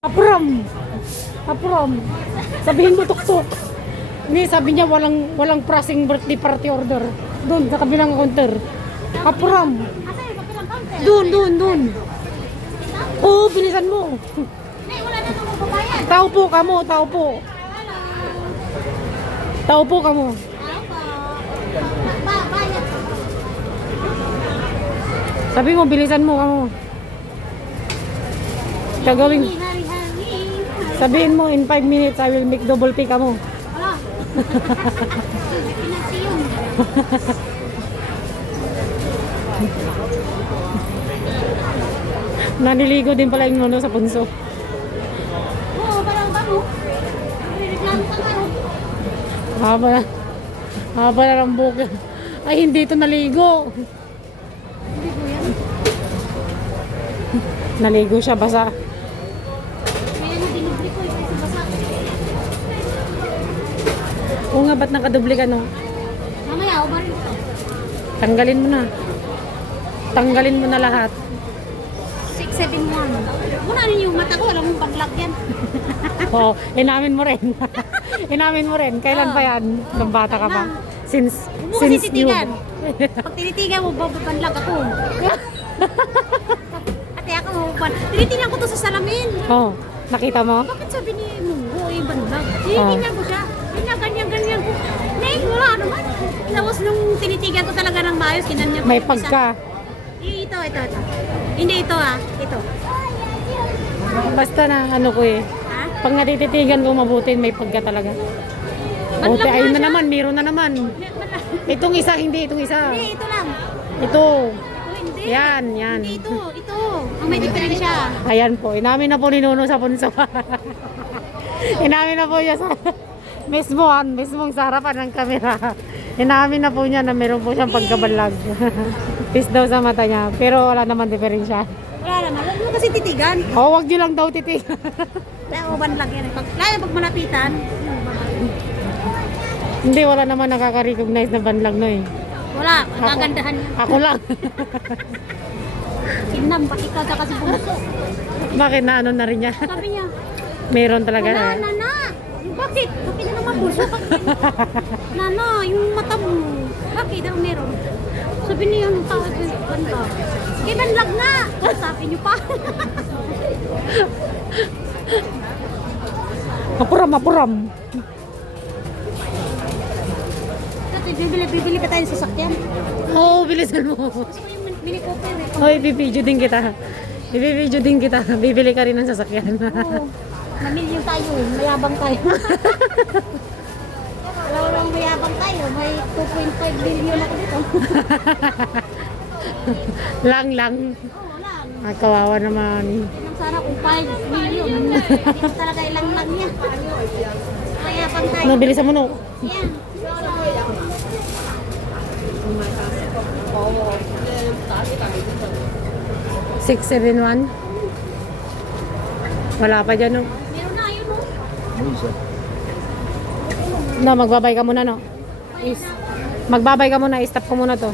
Apram. Apram. Sabihin mo tuktok. Hindi, sabi niya walang pressing birthday party order. Doon, sa kabilang counter. Apram. Doon. Oo, bilisan mo. Wala na itong magbabayad. Tao po kamo, tao po. Tao po kamo. Bayad. Sabi mo, bilisan mo kamo. Gagawin. Hari. Sabihin mo, in 5 minutes, I will make double pay kamo. Wala. Pinagsiyon. Naniligo din pala yung nono sa punso. Oo, parang mo. Reklamo ka nga. Haba na ng buhok. Ay, hindi ito naligo. Hindi po yan. Naligo siya, basa. Kaya na dinubli ko kasi basa. Oo nga, ba't nakadubli ka, no? Mamaya, ako ba rin ito? Tanggalin mo na. Tanggalin mo na lahat. 671. Muna rin yung mata ko, alam mong pag-lock yan. Oo, inamin mo rin. Inamin mo rin. Kailan pa yan? Nung bata ka pa? Since Huwag mo kasi you. titigan. Pag tinitigan mo, babanlag ako. Ate ako, tinitingnan ko to sa salamin. Oh, nakita mo? Bakit sabi ni Mungo, banlag? Tinitingnan ko siya. Ganyan ko. Nay, wala naman. Tapos nung tinitigan ko talaga ng maayos, kinanya ko. May yung pagka. Ito. Hindi ito Ito. Basta na ano ko eh. Ha? Pag natititigan ko mabuti, may pagka talaga. Banlag Buti, nga ayun na siya. naman, meron na naman. Itong isa, hindi, itong isa. Hindi, ito lang. Ito. Hindi. Yan. Hindi ito. Ang may diferensya. Ayan po, inamin na po ni Nuno sa punso. Inamin na po niya sa mismong sa harapan ng kamera. Inamin na po niya na meron po siyang pagkabalag. Pis daw sa mata niya, pero wala naman diferensya. Wala naman. Huwag mo kasi titigan. O, wag niyo lang daw titig. Kaya banlag yan. Lalo pag malapitan. Hindi, wala naman nakaka-recognize na banlag no eh. Wala. Kagandahan niya. Ako lang. Kinam, pati ikaw sa kasi bunso. Bakit na ano na rin niya? Sabi niya, Meron talaga wala na. na. Bakit? Bakit na naman bunso? Nana, yung mata mo. Bakit? Ano meron? Sabi niya yung tawag yung banda. Kinanlag na. Sabi niyo pa. Mapuram. Bibili pa tayo sa sasakyan. Oo, bilisan mo. Gusto ko yung mini cooper eh. Hoy, bibidyo din kita. Bibidyo din kita. Bibili ka rin ng sasakyan. Oo. Mamilyon tayo eh. Mayabang tayo. Alam mo lang mayabang tayo. May 2.5 billion ako dito. lang. Oo lang. Ah, kawawa naman. Tinang sana kung 5 million. Hindi mo talaga ilang lang yan. Mayabang tayo. Ano, bilisan mo no? Yan. 671. Wala pa dyan no? Meron na yun oh. No, magbabay ka muna no? Magbabay ka muna, stop ko muna to.